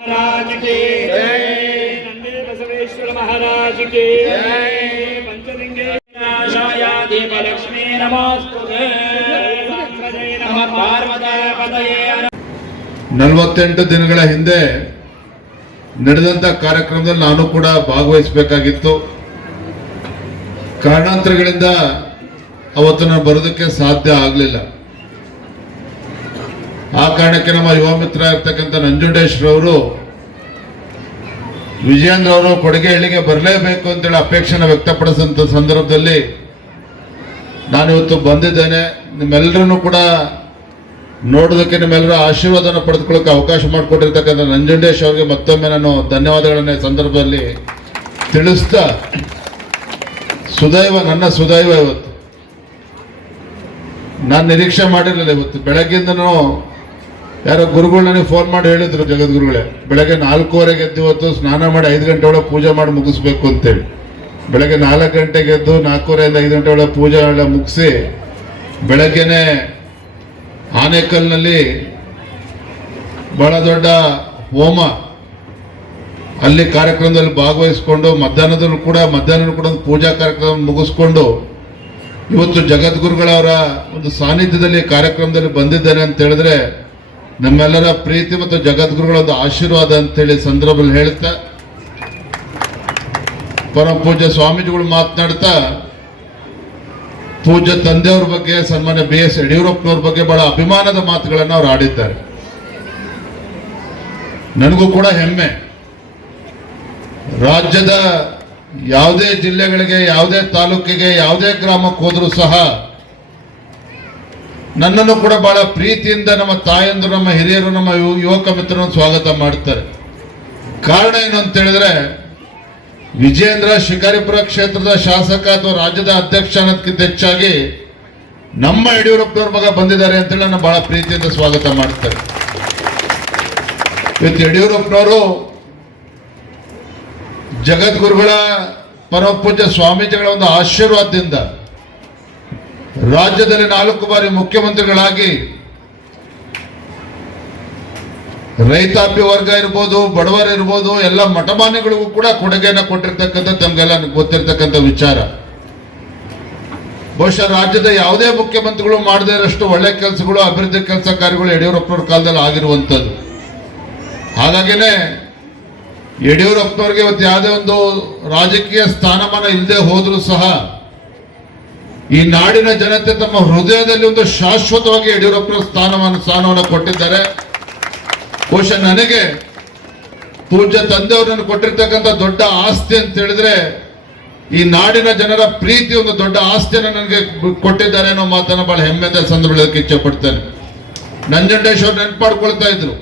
महाराज की जय। नंदी बसवेश्वर महाराज की जय। पंचलिंगेशाय दीपलक्ष्मी नमोस्तुते। नमः पार्वतीपतये। 48 ದಿನಗಳ ಹಿಂದೆ ನಡೆದಂತ ಕಾರ್ಯಕ್ರಮದಲ್ಲಿ ನಾನು ಕೂಡ ಭಾಗವಹಿಸಬೇಕಾಗಿತ್ತು. ಕಾರಣಾಂತರಗಳಿಂದ ಅವತ್ತು ನಾನು ಬರೋದಕ್ಕೆ ಸಾಧ್ಯ ಆಗಲಿಲ್ಲ. ಆ ಕಾರಣಕ್ಕೆ ನಮ್ಮ ಯುವ ಮಿತ್ರ ಇರ್ತಕ್ಕಂಥ ನಂಜುಂಡೇಶ್ವರವರು ವಿಜಯೇಂದ್ರ ಅವರು ಕೊಡಗೇಹಳ್ಳಿಗೆ ಬರಲೇಬೇಕು ಅಂತೇಳಿ ಅಪೇಕ್ಷೆನ ವ್ಯಕ್ತಪಡಿಸಿದಂಥ ಸಂದರ್ಭದಲ್ಲಿ ನಾನು ಇವತ್ತು ಬಂದಿದ್ದೇನೆ. ನಿಮ್ಮೆಲ್ಲರನ್ನು ಕೂಡ ನೋಡೋದಕ್ಕೆ, ನಿಮ್ಮೆಲ್ಲರ ಆಶೀರ್ವಾದನ ಪಡೆದುಕೊಳ್ಳೋಕೆ ಅವಕಾಶ ಮಾಡಿಕೊಟ್ಟಿರ್ತಕ್ಕಂಥ ನಂಜುಂಡೇಶ್ ಅವರಿಗೆ ಮತ್ತೊಮ್ಮೆ ನಾನು ಧನ್ಯವಾದಗಳನ್ನ ಸಂದರ್ಭದಲ್ಲಿ ತಿಳಿಸ್ತಾ, ಸುದೈವ, ನನ್ನ ಸುದೈವ ಇವತ್ತು ನಾನು ನಿರೀಕ್ಷೆ ಮಾಡಿರಲಿಲ್ಲ. ಇವತ್ತು ಬೆಳಗ್ಗಿಂದನೂ ಯಾರೋ ಗುರುಗಳು ನನಗೆ ಫೋನ್ ಮಾಡಿ ಹೇಳಿದ್ರು, ಜಗದ್ಗುರುಗಳೇ ಬೆಳಗ್ಗೆ 4:15 ಎದ್ದು ಇವತ್ತು ಸ್ನಾನ ಮಾಡಿ 5 ಗಂಟೆ ಒಳಗೆ ಪೂಜೆ ಮಾಡಿ ಮುಗಿಸ್ಬೇಕು ಅಂತೇಳಿ. ಬೆಳಗ್ಗೆ 4 ಗಂಟೆಗೆ ಎದ್ದು 4:15 5 ಗಂಟೆ ಒಳಗೆ ಪೂಜೆ ಎಲ್ಲ ಮುಗಿಸಿ ಬೆಳಗ್ಗೆನೆ ಆನೇಕಲ್ನಲ್ಲಿ ಬಹಳ ದೊಡ್ಡ ಹೋಮ, ಅಲ್ಲಿ ಕಾರ್ಯಕ್ರಮದಲ್ಲಿ ಭಾಗವಹಿಸಿಕೊಂಡು ಮಧ್ಯಾಹ್ನ ಕೂಡ ಒಂದು ಪೂಜಾ ಕಾರ್ಯಕ್ರಮ ಮುಗಿಸ್ಕೊಂಡು ಇವತ್ತು ಜಗದ್ಗುರುಗಳವರ ಒಂದು ಸಾನ್ನಿಧ್ಯದಲ್ಲಿ ಕಾರ್ಯಕ್ರಮದಲ್ಲಿ ಬಂದಿದ್ದೇನೆ ಅಂತ ಹೇಳಿದ್ರೆ ನಮ್ಮೆಲ್ಲರ ಪ್ರೀತಿ ಮತ್ತು ಜಗದ್ಗುರುಗಳ ಒಂದು ಆಶೀರ್ವಾದ ಅಂತೇಳಿ ಸಂದರ್ಭದಲ್ಲಿ ಹೇಳ್ತಾ, ಪರಮ ಪೂಜ್ಯ ಸ್ವಾಮೀಜಿಗಳು ಮಾತನಾಡ್ತಾ ಪೂಜ್ಯ ತಂದೆಯವ್ರ ಬಗ್ಗೆ, ಸನ್ಮಾನ್ಯ BS ಯಡಿಯೂರಪ್ಪನವ್ರ ಬಗ್ಗೆ ಬಹಳ ಅಭಿಮಾನದ ಮಾತುಗಳನ್ನು ಅವ್ರು ಆಡಿದ್ದಾರೆ. ನನಗೂ ಕೂಡ ಹೆಮ್ಮೆ. ರಾಜ್ಯದ ಯಾವುದೇ ಜಿಲ್ಲೆಗಳಿಗೆ, ಯಾವುದೇ ತಾಲೂಕಿಗೆ, ಯಾವುದೇ ಗ್ರಾಮಕ್ಕೆ ಹೋದರೂ ಸಹ ನನ್ನನ್ನು ಕೂಡ ಬಹಳ ಪ್ರೀತಿಯಿಂದ ನಮ್ಮ ತಾಯಂದರು, ನಮ್ಮ ಹಿರಿಯರು, ನಮ್ಮ ಯುವಕ ಮಿತ್ರರನ್ನು ಸ್ವಾಗತ ಮಾಡ್ತಾರೆ. ಕಾರಣ ಏನು ಅಂತ ಹೇಳಿದ್ರೆ, ವಿಜಯೇಂದ್ರ ಶಿಕಾರಿಪುರ ಕ್ಷೇತ್ರದ ಶಾಸಕ ಅಥವಾ ರಾಜ್ಯದ ಅಧ್ಯಕ್ಷ ಅನ್ನೋದಕ್ಕಿಂತ ಹೆಚ್ಚಾಗಿ ನಮ್ಮ ಯಡಿಯೂರಪ್ಪನವ್ರ ಮಗ ಬಂದಿದ್ದಾರೆ ಅಂತೇಳಿ ನಾನು ಬಹಳ ಪ್ರೀತಿಯಿಂದ ಸ್ವಾಗತ ಮಾಡ್ತಾರೆ. ಇವತ್ತು ಯಡಿಯೂರಪ್ಪನವರು ಜಗದ್ಗುರುಗಳ ಪರಮ ಪೂಜ್ಯ ಸ್ವಾಮೀಜಿಗಳ ಒಂದು ಆಶೀರ್ವಾದದಿಂದ ರಾಜ್ಯದಲ್ಲಿ 4 ಬಾರಿ ಮುಖ್ಯಮಂತ್ರಿಗಳಾಗಿ ರೈತಾಪಿ ವರ್ಗ ಇರ್ಬೋದು, ಬಡವರಿರ್ಬೋದು, ಎಲ್ಲ ಮಠಮಾನ್ಯಗಳಿಗೂ ಕೂಡ ಕೊಡುಗೆಯನ್ನು ಕೊಟ್ಟಿರ್ತಕ್ಕಂಥ ತಮಗೆಲ್ಲ ಗೊತ್ತಿರ್ತಕ್ಕಂಥ ವಿಚಾರ. ಬಹುಶಃ ರಾಜ್ಯದ ಯಾವುದೇ ಮುಖ್ಯಮಂತ್ರಿಗಳು ಮಾಡದೇ ಇರೋಷ್ಟು ಒಳ್ಳೆ ಕೆಲಸಗಳು, ಅಭಿವೃದ್ಧಿ ಕೆಲಸ ಕಾರ್ಯಗಳು ಯಡಿಯೂರಪ್ಪನವ್ರ ಕಾಲದಲ್ಲಿ ಆಗಿರುವಂಥದ್ದು. ಹಾಗಾಗಿನೇ ಯಡಿಯೂರಪ್ಪನವ್ರಿಗೆ ಇವತ್ತು ಯಾವುದೇ ಒಂದು ರಾಜಕೀಯ ಸ್ಥಾನಮಾನ ಇಲ್ಲದೆ ಹೋದರೂ ಸಹ ಈ ನಾಡಿನ ಜನತೆ ತಮ್ಮ ಹೃದಯದಲ್ಲಿ ಒಂದು ಶಾಶ್ವತವಾಗಿ ಯಡಿಯೂರಪ್ಪನ ಸ್ಥಾನವನ್ನು ಕೊಟ್ಟಿದ್ದಾರೆ. ಬಹುಶಃ ನನಗೆ ಪೂಜ್ಯ ತಂದೆಯವ್ರನ್ನು ಕೊಟ್ಟಿರ್ತಕ್ಕಂಥ ದೊಡ್ಡ ಆಸ್ತಿ ಅಂತ ಹೇಳಿದ್ರೆ, ಈ ನಾಡಿನ ಜನರ ಪ್ರೀತಿ ಒಂದು ದೊಡ್ಡ ಆಸ್ತಿಯನ್ನು ನನಗೆ ಕೊಟ್ಟಿದ್ದಾರೆ ಅನ್ನೋ ಮಾತನ್ನು ಬಹಳ ಹೆಮ್ಮೆದ ಸಂದರ್ಭಕ್ಕೆ ಇಚ್ಛೆ ಪಡ್ತೇನೆ. ನಂಜುಂಡೇಶ್ ಅವ್ರು ನೆನಪು ಮಾಡ್ಕೊಳ್ತಾ ಇದ್ರು,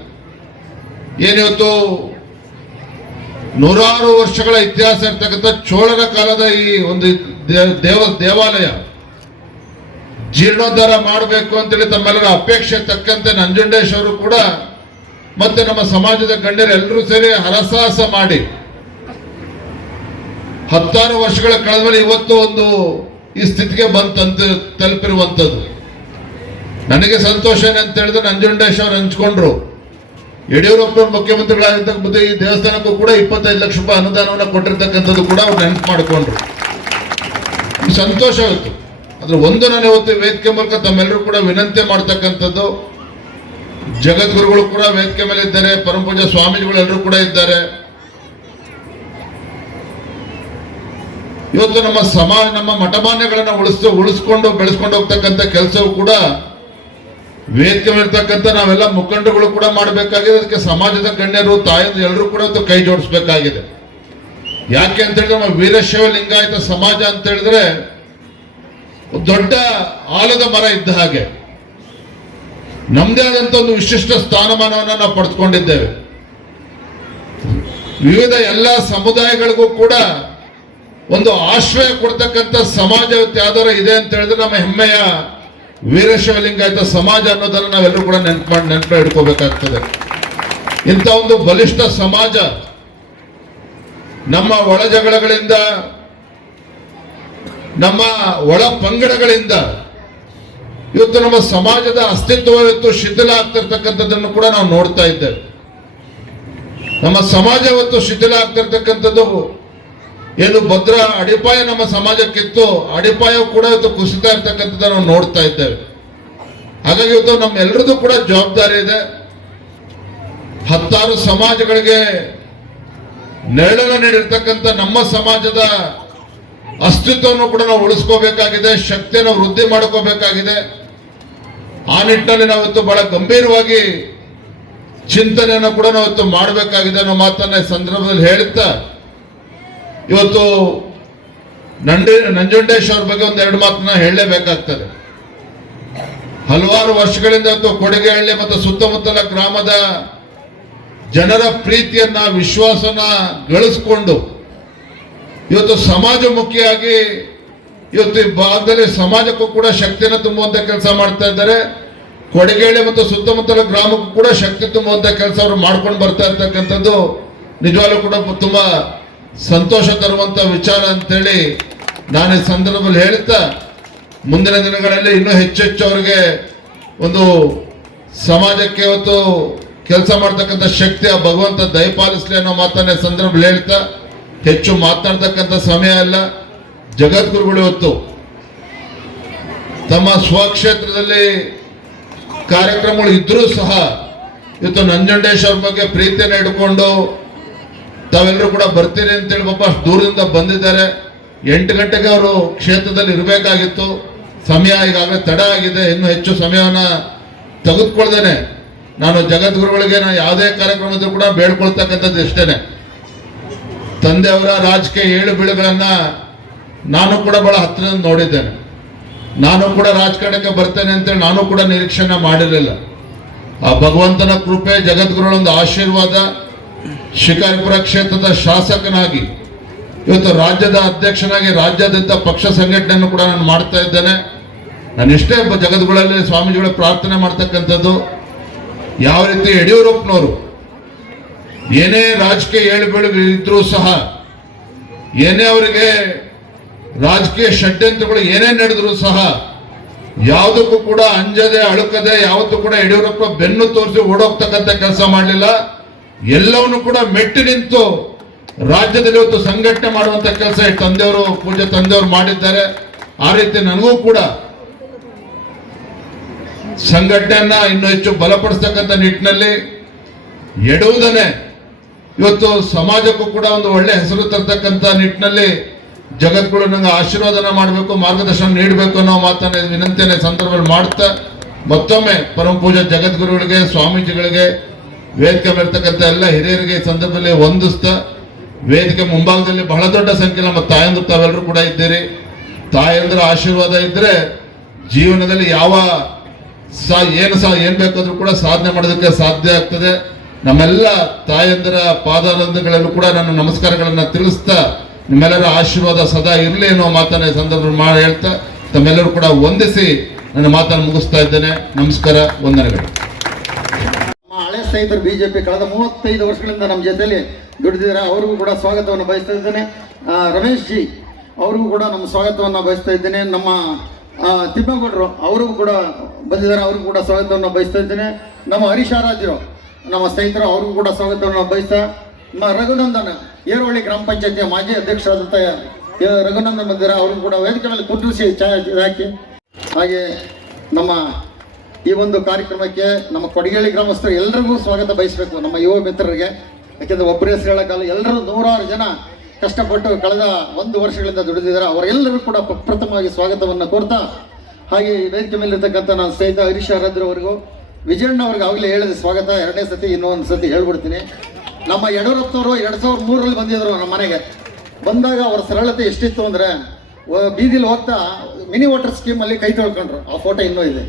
ಏನಿವತ್ತು 100 ವರ್ಷಗಳ ಇತಿಹಾಸ ಇರ್ತಕ್ಕಂಥ ಚೋಳರ ಕಾಲದ ಈ ಒಂದು ದೇವಾಲಯ ಜೀರ್ಣೋದ್ಧಾರ ಮಾಡಬೇಕು ಅಂತೇಳಿ ತಮ್ಮೆಲ್ಲರ ಅಪೇಕ್ಷೆ ತಕ್ಕಂತೆ ನಂಜುಂಡೇಶ್ ಅವರು ಕೂಡ ಮತ್ತೆ ನಮ್ಮ ಸಮಾಜದ ಗಣ್ಯರೆಲ್ಲರೂ ಸೇರಿ ಹರಸಾಹಸ ಮಾಡಿ 10 ವರ್ಷಗಳ ಕಳೆದ ಮೇಲೆ ಇವತ್ತು ಒಂದು ಈ ಸ್ಥಿತಿಗೆ ತಲುಪಿರುವಂಥದ್ದು. ನನಗೆ ಸಂತೋಷ ಏನಂತ ಹೇಳಿದ್ರೆ, ನಂಜುಂಡೇಶ್ ಅವರು ಹಂಚ್ಕೊಂಡ್ರು, ಯಡಿಯೂರಪ್ಪನವ್ರ ಮುಖ್ಯಮಂತ್ರಿಗಳಾಗಿದ್ದ ಮುಂದೆ ಈ ದೇವಸ್ಥಾನಕ್ಕೂ ಕೂಡ 25 ಲಕ್ಷ ರೂಪಾಯಿ ಅನುದಾನವನ್ನು ಕೊಟ್ಟಿರ್ತಕ್ಕಂಥದ್ದು ಕೂಡ ಅವ್ರು ನೆನಪು ಮಾಡಿಕೊಂಡ್ರು. ಸಂತೋಷವಾಯಿತು. ಅದ್ರ ಒಂದು ನಾನು ಇವತ್ತು ವೇದಿಕೆ ಮೂಲಕ ತಮ್ಮೆಲ್ಲರೂ ಕೂಡ ವಿನಂತಿ ಮಾಡ್ತಕ್ಕಂಥದ್ದು, ಜಗದ್ಗುರುಗಳು ಕೂಡ ವೇದಿಕೆ ಮೇಲೆ ಇದ್ದಾರೆ, ಪರಮ ಪೂಜ್ಯ ಸ್ವಾಮೀಜಿಗಳು ಎಲ್ಲರೂ ಕೂಡ ಇದ್ದಾರೆ. ಇವತ್ತು ನಮ್ಮ ಮಠಮಾನ್ಯಗಳನ್ನ ಉಳಿಸ್ಕೊಂಡು ಬೆಳೆಸ್ಕೊಂಡು ಹೋಗ್ತಕ್ಕಂಥ ಕೆಲಸವೂ ಕೂಡ ವೇದಿಕೆ ಇರ್ತಕ್ಕಂಥ ನಾವೆಲ್ಲ ಮುಖಂಡಗಳು ಕೂಡ ಮಾಡಬೇಕಾಗಿದೆ. ಅದಕ್ಕೆ ಸಮಾಜದ ಗಣ್ಯರು, ತಾಯಂದ್ರು ಎಲ್ಲರೂ ಕೂಡ ಕೈ ಜೋಡಿಸ್ಬೇಕಾಗಿದೆ. ಯಾಕೆ ಅಂತ ಹೇಳಿದ್ರೆ, ನಮ್ಮ ವೀರಶೈವ ಲಿಂಗಾಯತ ಸಮಾಜ ಅಂತ ಹೇಳಿದ್ರೆ ದೊಡ್ಡ ಆಲದ ಮರ ಇದ್ದ ಹಾಗೆ ನಮ್ದೇ ಆದಂತ ಒಂದು ವಿಶಿಷ್ಟ ಸ್ಥಾನಮಾನವನ್ನು ನಾವು ಪಡೆದುಕೊಂಡಿದ್ದೇವೆ. ವಿವಿಧ ಎಲ್ಲ ಸಮುದಾಯಗಳಿಗೂ ಕೂಡ ಒಂದು ಆಶ್ರಯ ಕೊಡ್ತಕ್ಕಂಥ ಸಮಾಜ ಯಾವ್ದಾರ ಇದೆ ಅಂತ ಹೇಳಿದ್ರೆ ನಮ್ಮ ಹೆಮ್ಮೆಯ ವೀರಶೈವ ಲಿಂಗಾಯತ ಸಮಾಜ ಅನ್ನೋದನ್ನು ನಾವೆಲ್ಲರೂ ಕೂಡ ನೆನಪು ಇಟ್ಕೋಬೇಕಾಗ್ತದೆ. ಇಂಥ ಒಂದು ಬಲಿಷ್ಠ ಸಮಾಜ ನಮ್ಮ ಒಳ ಜಗಳಗಳಿಂದ, ನಮ್ಮ ಒಳ ಪಂಗಡಗಳಿಂದ ಇವತ್ತು ನಮ್ಮ ಸಮಾಜದ ಅಸ್ತಿತ್ವ ಇವತ್ತು ಶಿಥಿಲ ಆಗ್ತಿರ್ತಕ್ಕಂಥದ್ದನ್ನು ಕೂಡ ನಾವು ನೋಡ್ತಾ ಇದ್ದೇವೆ. ನಮ್ಮ ಸಮಾಜ ಇವತ್ತು ಶಿಥಿಲ ಆಗ್ತಿರ್ತಕ್ಕಂಥದ್ದು. ಏನು ಭದ್ರ ಅಡಿಪಾಯ ನಮ್ಮ ಸಮಾಜಕ್ಕಿತ್ತು, ಅಡಿಪಾಯ ಕೂಡ ಇವತ್ತು ಕುಸಿತಾ ಇರ್ತಕ್ಕಂಥದ್ದು ನಾವು ನೋಡ್ತಾ ಇದ್ದೇವೆ. ಹಾಗಾಗಿ ಇವತ್ತು ನಮ್ಮೆಲ್ಲರದ್ದು ಕೂಡ ಜವಾಬ್ದಾರಿ ಇದೆ. ಹತ್ತಾರು ಸಮಾಜಗಳಿಗೆ ನೆರಳನ್ನು ನೀಡಿರ್ತಕ್ಕಂಥ ನಮ್ಮ ಸಮಾಜದ ಅಸ್ತಿತ್ವವನ್ನು ಕೂಡ ನಾವು ಉಳಿಸ್ಕೋಬೇಕಾಗಿದೆ, ಶಕ್ತಿಯನ್ನು ವೃದ್ಧಿ ಮಾಡ್ಕೋಬೇಕಾಗಿದೆ. ಆ ನಿಟ್ಟಿನಲ್ಲಿ ನಾವು ಇವತ್ತು ಬಹಳ ಗಂಭೀರವಾಗಿ ಚಿಂತನೆಯನ್ನು ಕೂಡ ನಾವು ಇವತ್ತು ಮಾಡಬೇಕಾಗಿದೆ ಅನ್ನೋ ಮಾತನ್ನ ಈ ಸಂದರ್ಭದಲ್ಲಿ ಹೇಳುತ್ತಾ, ಇವತ್ತು ನಂಜುಂಡೇಶ್ ಅವ್ರ ಬಗ್ಗೆ ಒಂದೆರಡು ಮಾತನ್ನ ಹೇಳಲೇಬೇಕಾಗ್ತದೆ. ಹಲವಾರು ವರ್ಷಗಳಿಂದ ಇವತ್ತು ಕೊಡಿಗೆಹಳ್ಳಿ ಮತ್ತು ಸುತ್ತಮುತ್ತಲ ಗ್ರಾಮದ ಜನರ ಪ್ರೀತಿಯನ್ನ ವಿಶ್ವಾಸನ ಗಳಿಸ್ಕೊಂಡು ಇವತ್ತು ಸಮಾಜಮುಖಿಯಾಗಿ ಇವತ್ತು ಈ ಭಾಗದಲ್ಲಿ ಸಮಾಜಕ್ಕೂ ಕೂಡ ಶಕ್ತಿಯನ್ನು ತುಂಬುವಂತ ಕೆಲಸ ಮಾಡ್ತಾ ಇದ್ದಾರೆ. ಕೊಡಿಗೆಹಳ್ಳಿ ಮತ್ತು ಸುತ್ತಮುತ್ತಲ ಗ್ರಾಮಕ್ಕೂ ಕೂಡ ಶಕ್ತಿ ತುಂಬುವಂತ ಕೆಲಸ ಅವರು ಮಾಡ್ಕೊಂಡು ಬರ್ತಾ ಇರ್ತಕ್ಕಂಥದ್ದು ನಿಜವಾಗ್ಲೂ ಕೂಡ ತುಂಬಾ ಸಂತೋಷ ತರುವಂತ ವಿಚಾರ ಅಂತೇಳಿ ನಾನು ಈ ಸಂದರ್ಭದಲ್ಲಿ ಹೇಳ್ತಾ, ಮುಂದಿನ ದಿನಗಳಲ್ಲಿ ಇನ್ನೂ ಹೆಚ್ಚೆಚ್ಚು ಅವರಿಗೆ ಒಂದು ಸಮಾಜಕ್ಕೆ ಇವತ್ತು ಕೆಲಸ ಮಾಡ್ತಕ್ಕಂಥ ಶಕ್ತಿ ಆ ಭಗವಂತ ದಯಪಾಲಿಸ್ಲಿ ಅನ್ನೋ ಮಾತನ್ನ ಸಂದರ್ಭದಲ್ಲಿ ಹೇಳ್ತಾ, ಹೆಚ್ಚು ಮಾತನಾಡ್ತಕ್ಕಂಥ ಸಮಯ ಅಲ್ಲ. ಜಗದ್ಗುರುಗಳು ಇವತ್ತು ತಮ್ಮ ಸ್ವಕ್ಷೇತ್ರದಲ್ಲಿ ಕಾರ್ಯಕ್ರಮಗಳು ಇದ್ರೂ ಸಹ ಇವತ್ತು ನಂಜುಂಡೇಶ್ ಅವ್ರ ಬಗ್ಗೆ ಪ್ರೀತಿಯನ್ನು ಇಟ್ಕೊಂಡು ತಾವೆಲ್ಲರೂ ಕೂಡ ಬರ್ತೀರಿ ಅಂತೇಳಿ ಪಾಪ ಅಷ್ಟು ದೂರದಿಂದ ಬಂದಿದ್ದಾರೆ. 8 ಗಂಟೆಗೆ ಅವರು ಕ್ಷೇತ್ರದಲ್ಲಿ ಇರಬೇಕಾಗಿತ್ತು. ಸಮಯ ಈಗಾಗಲೇ ತಡ ಆಗಿದೆ. ಇನ್ನೂ ಹೆಚ್ಚು ಸಮಯವನ್ನ ತೆಗೆದುಕೊಳ್ದೇನೆ ನಾನು ಜಗದ್ಗುರುಗಳಿಗೆ ನಾನು ಯಾವುದೇ ಕಾರ್ಯಕ್ರಮದಲ್ಲೂ ಕೂಡ ಬೇಡ್ಕೊಳ್ತಕ್ಕಂಥದ್ದು ಇಷ್ಟೇನೆ. ತಂದೆಯವರ ರಾಜಕೀಯ ಏಳು ಬೀಳುಗಳನ್ನ ನಾನು ಕೂಡ ಬಹಳ ಹತ್ತಿರದಿಂದ ನೋಡಿದ್ದೇನೆ. ನಾನು ಕೂಡ ರಾಜಕಾರಣಕ್ಕೆ ಬರ್ತೇನೆ ಅಂತೇಳಿ ನಾನು ಕೂಡ ನಿರೀಕ್ಷೆನ ಮಾಡಿರಲಿಲ್ಲ. ಆ ಭಗವಂತನ ಕೃಪೆ, ಜಗದ್ಗುರುಗಳ ಒಂದು ಆಶೀರ್ವಾದ, ಶಿಕಾರಿಪುರ ಕ್ಷೇತ್ರದ ಶಾಸಕನಾಗಿ ಇವತ್ತು ರಾಜ್ಯದ ಅಧ್ಯಕ್ಷನಾಗಿ ರಾಜ್ಯಾದ್ಯಂತ ಪಕ್ಷ ಸಂಘಟನೆಯನ್ನು ಕೂಡ ನಾನು ಮಾಡ್ತಾ ಇದ್ದೇನೆ. ನಾನು ಇಷ್ಟೇ ಜಗದ್ಗುರುಗಳಲ್ಲಿ ಸ್ವಾಮೀಜಿಗಳ ಪ್ರಾರ್ಥನೆ ಮಾಡ್ತಕ್ಕಂಥದ್ದು, ಯಾವ ರೀತಿ ಯಡಿಯೂರಪ್ಪನವರು ಏನೇ ರಾಜಕೀಯ ಏಳುಬೀಳು ಇದ್ರೂ ಸಹ, ಏನೇ ಅವರಿಗೆ ರಾಜಕೀಯ ಷಡ್ಯಂತ್ರಗಳು ಏನೇ ನಡೆದ್ರು ಸಹ ಯಾವುದಕ್ಕೂ ಕೂಡ ಅಂಜದೆ ಅಳುಕದೆ ಯಾವತ್ತೂ ಕೂಡ ಯಡಿಯೂರಪ್ಪ ಬೆನ್ನು ತೋರಿಸಿ ಓಡೋಗ್ತಕ್ಕಂಥ ಕೆಲಸ ಮಾಡಲಿಲ್ಲ. ಎಲ್ಲವನ್ನು ಕೂಡ ಮೆಟ್ಟಿ ನಿಂತು ರಾಜ್ಯದಲ್ಲಿ ಇವತ್ತು ಸಂಘಟನೆ ಮಾಡುವಂತ ಕೆಲಸ ತಂದೆಯವರು, ಪೂಜ್ಯ ತಂದೆಯವರು ಮಾಡಿದ್ದಾರೆ. ಆ ರೀತಿ ನನಗೂ ಕೂಡ ಸಂಘಟನೆಯನ್ನ ಇನ್ನೂ ಹೆಚ್ಚು ಬಲಪಡಿಸ್ತಕ್ಕಂಥ ನಿಟ್ಟಿನಲ್ಲಿ ಎಡುವುದನ್ನೇ ಇವತ್ತು ಸಮಾಜಕ್ಕೂ ಕೂಡ ಒಂದು ಒಳ್ಳೆ ಹೆಸರು ತರ್ತಕ್ಕಂಥ ನಿಟ್ಟಿನಲ್ಲಿ ಜಗದ್ಗುರು ನಂಗೆ ಆಶೀರ್ವಾದನ ಮಾಡಬೇಕು, ಮಾರ್ಗದರ್ಶನ ನೀಡಬೇಕು ಅನ್ನೋ ಮಾತನ್ನ ವಿನಂತಿಯನ್ನು ಸಂದರ್ಭದಲ್ಲಿ ಮಾಡ್ತಾ, ಮತ್ತೊಮ್ಮೆ ಪರಮ ಪೂಜಾ ಜಗದ್ಗುರುಗಳಿಗೆ, ಸ್ವಾಮೀಜಿಗಳಿಗೆ, ವೇದಿಕೆ ಮೇಲಿರ್ತಕ್ಕಂಥ ಎಲ್ಲ ಹಿರಿಯರಿಗೆ ಈ ಸಂದರ್ಭದಲ್ಲಿ ವಂದಿಸ್ತಾ, ವೇದಿಕೆ ಮುಂಭಾಗದಲ್ಲಿ ಬಹಳ ದೊಡ್ಡ ಸಂಖ್ಯೆಯಲ್ಲಿ ನಮ್ಮ ತಾಯಂದ್ರು ತಾವೆಲ್ಲರೂ ಕೂಡ ಇದ್ದೀರಿ. ತಾಯಂದ್ರ ಆಶೀರ್ವಾದ ಇದ್ರೆ ಜೀವನದಲ್ಲಿ ಏನ್ ಬೇಕಾದ್ರೂ ಕೂಡ ಸಾಧನೆ ಮಾಡೋದಕ್ಕೆ ಸಾಧ್ಯ ಆಗ್ತದೆ. ನಮ್ಮೆಲ್ಲ ತಾಯಂದಿರ ಪಾದಾನಂದಗಳಲ್ಲೂ ಕೂಡ ನಾನು ನಮಸ್ಕಾರಗಳನ್ನ ತಿಳಿಸ್ತಾ, ನಿಮ್ಮೆಲ್ಲರ ಆಶೀರ್ವಾದ ಸದಾ ಇರಲಿ ಅನ್ನೋ ಮಾತನ್ನ ಸಂದರ್ಭದಲ್ಲಿ ಹೇಳ್ತಾ ತಮ್ಮೆಲ್ಲರೂ ಕೂಡ ವಂದಿಸಿ ನನ್ನ ಮಾತನ್ನು ಮುಗಿಸ್ತಾ ಇದ್ದೇನೆ. ನಮಸ್ಕಾರ, ವಂದನೆಗಳು. ನಮ್ಮ ಹಳೆ ಸ್ನೇಹಿತರು ಬಿಜೆಪಿ ಕಳೆದ 35 ವರ್ಷಗಳಿಂದ ನಮ್ಮ ಜೊತೆಯಲ್ಲಿ ದುಡಿದಿದ್ದಾರೆ. ಅವ್ರಿಗೂ ಕೂಡ ಸ್ವಾಗತವನ್ನು ಬಯಸ್ತಾ ಇದ್ದೇನೆ. ರಮೇಶ್ ಜಿ ಅವ್ರಿಗೂ ಕೂಡ ನಮ್ಮ ಸ್ವಾಗತವನ್ನು ಬಯಸ್ತಾ ಇದ್ದೇನೆ. ನಮ್ಮ ತಿಪ್ಪೇಗೌಡರು ಅವ್ರಿಗೂ ಕೂಡ ಬಂದಿದ್ದಾರೆ, ಅವ್ರಿಗೂ ಕೂಡ ಸ್ವಾಗತವನ್ನು ಬಯಸ್ತಾ ಇದ್ದೇನೆ. ನಮ್ಮ ಹರೀಶಾರಾಧ್ಯರು ನಮ್ಮ ಸ್ನೇಹಿತರು ಅವ್ರಿಗೂ ಕೂಡ ಸ್ವಾಗತವನ್ನು ಬಯಸ್ತಾ, ನಮ್ಮ ರಘುನಂದನ್ ಏರೋಹಳ್ಳಿ ಗ್ರಾಮ ಪಂಚಾಯತಿಯ ಮಾಜಿ ಅಧ್ಯಕ್ಷರಾದಂಥ ರಘುನಂದನ್ ಬಂದಿದ್ದಾರೆ, ಅವ್ರಿಗೂ ಕೂಡ ವೇದಿಕೆ ಮೇಲೆ ಕುಂದಿರಿಸಿ ಹಾಕಿ. ಹಾಗೆ ನಮ್ಮ ಈ ಒಂದು ಕಾರ್ಯಕ್ರಮಕ್ಕೆ ನಮ್ಮ ಕೊಡಿಗೆಹಳ್ಳಿ ಗ್ರಾಮಸ್ಥರು ಎಲ್ಲರಿಗೂ ಸ್ವಾಗತ ಬಯಸಬೇಕು, ನಮ್ಮ ಯುವ ಮಿತ್ರರಿಗೆ. ಯಾಕೆಂದರೆ ಒಬ್ಬರ ಹೆಸರು ಹೇಳೋಕ್ಕಲ್ಲ, ಎಲ್ಲರೂ 100 ಜನ ಕಷ್ಟಪಟ್ಟು ಕಳೆದ 1 ವರ್ಷಗಳಿಂದ ದುಡಿದಿದ್ದಾರೆ. ಅವರೆಲ್ಲರೂ ಕೂಡ ಪ್ರಥಮವಾಗಿ ಸ್ವಾಗತವನ್ನು ಕೋರ್ತಾ, ಹಾಗೆ ಈ ವೇದಿಕೆ ಮೇಲಿರ್ತಕ್ಕಂಥ ನನ್ನ ಸ್ನೇಹಿತ ಹರೀಶ್ ಆರಾಧ್ರವರೆಗೂ, ವಿಜಯಣ್ಣ ಅವ್ರಿಗೆ ಆಗಲೇ ಹೇಳಿದೆ ಸ್ವಾಗತ, 2ನೇ ಸತಿ ಇನ್ನೊಂದು ಸತಿ ಹೇಳ್ಬಿಡ್ತೀನಿ. ನಮ್ಮ ಯಡಿಯೂರಪ್ಪನವರು 2003ರಲ್ಲಿ ಬಂದಿದ್ರು ನಮ್ಮ ಮನೆಗೆ. ಬಂದಾಗ ಅವರ ಸರಳತೆ ಎಷ್ಟಿತ್ತು ಅಂದರೆ, ಬೀದಿಲಿ ಹೋಗ್ತಾ ಮಿನಿ ವಾಟರ್ ಸ್ಕೀಮಲ್ಲಿ ಕೈ ತೊಳ್ಕೊಂಡ್ರು. ಆ ಫೋಟೋ ಇನ್ನೂ ಇದೆ.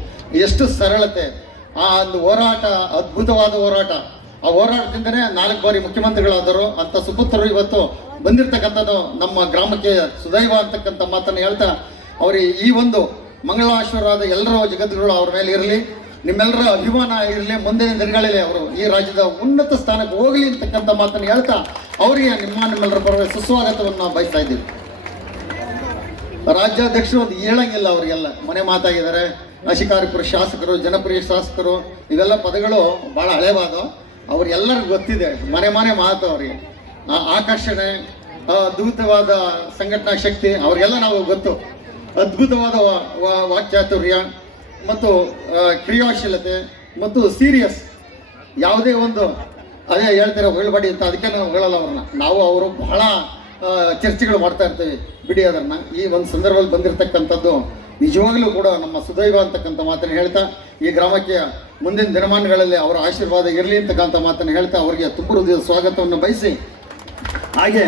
ಎಷ್ಟು ಸರಳತೆ, ಆ ಒಂದು ಹೋರಾಟ, ಅದ್ಭುತವಾದ ಹೋರಾಟ. ಆ ಹೋರಾಟದಿಂದನೇ 4 ಬಾರಿ ಮುಖ್ಯಮಂತ್ರಿಗಳಾದರು. ಅಂಥ ಸುಪುತ್ರರು ಇವತ್ತು ಬಂದಿರತಕ್ಕಂಥದ್ದು ನಮ್ಮ ಗ್ರಾಮಕ್ಕೆ ಸುದೈವ ಅಂತಕ್ಕಂಥ ಮಾತನ್ನು ಹೇಳ್ತಾ, ಅವರಿಗೆ ಈ ಒಂದು ಮಂಗಳಾಶ್ವರಾದ ಎಲ್ಲರೂ ಜಗದ್ಗುರುಗಳು ಅವ್ರ ಮೇಲೆ ಇರಲಿ, ನಿಮ್ಮೆಲ್ಲರ ಅಭಿಮಾನ ಇರಲಿ, ಮುಂದಿನ ದಿನಗಳಲ್ಲಿ ಅವರು ಈ ರಾಜ್ಯದ ಉನ್ನತ ಸ್ಥಾನಕ್ಕೆ ಹೋಗಲಿ ಅಂತಕ್ಕಂಥ ಮಾತನ್ನು ಹೇಳ್ತಾ, ಅವರಿಗೆ ನಿಮ್ಮೆಲ್ಲರ ಪರವಾಗಿ ಸುಸ್ವಾಗತವನ್ನು ಬಯಸ್ತಾ ಇದ್ದೀವಿ. ರಾಜ್ಯಾಧ್ಯಕ್ಷರು ಒಂದು ಹೇಳಂಗಿಲ್ಲ, ಅವರಿಗೆಲ್ಲ ಮನೆ ಮಾತಾಗಿದ್ದಾರೆ. ಶಿಕಾರಿಪುರ ಶಾಸಕರು, ಜನಪ್ರಿಯ ಶಾಸಕರು, ಇವೆಲ್ಲ ಪದಗಳು ಭಾಳ ಹಳೆವಾದ. ಅವ್ರೆಲ್ಲರಿಗೂ ಗೊತ್ತಿದೆ, ಮನೆ ಮನೆ ಮಾತು ಅವರಿಗೆ. ಆಕರ್ಷಣೆ, ಅದ್ಭುತವಾದ ಸಂಘಟನಾ ಶಕ್ತಿ ಅವ್ರಿಗೆಲ್ಲ ನಾವು ಗೊತ್ತು. ಅದ್ಭುತವಾದ ವಾಕ್ಚಾತುರ್ಯ ಮತ್ತು ಕ್ರಿಯಾಶೀಲತೆ ಮತ್ತು ಸೀರಿಯಸ್. ಯಾವುದೇ ಒಂದು ಅದೇ ಹೇಳ್ತಾರೆ ಹೊಗಳಬಾಡಿ ಅಂತ, ಅದಕ್ಕೆ ನಾವು ಹೇಳಲ್ಲ ಅವ್ರನ್ನ. ನಾವು ಅವರು ಬಹಳ ಚರ್ಚೆಗಳು ಮಾಡ್ತಾ ಇರ್ತೀವಿ, ಬಿಡಿ ಅದನ್ನು. ಈ ಒಂದು ಸಂದರ್ಭದಲ್ಲಿ ಬಂದಿರತಕ್ಕಂಥದ್ದು ನಿಜವಾಗಲೂ ಕೂಡ ನಮ್ಮ ಸುದೈವ ಅಂತಕ್ಕಂಥ ಮಾತನ್ನು ಹೇಳ್ತಾ, ಈ ಗ್ರಾಮಕ್ಕೆ ಮುಂದಿನ ದಿನಮಾನಗಳಲ್ಲಿ ಅವರ ಆಶೀರ್ವಾದ ಇರಲಿ ಅಂತಕ್ಕಂಥ ಮಾತನ್ನು ಹೇಳ್ತಾ ಅವರಿಗೆ ತುಂಬ ಹೃದಯದ ಸ್ವಾಗತವನ್ನು ಬಯಸಿ, ಹಾಗೆ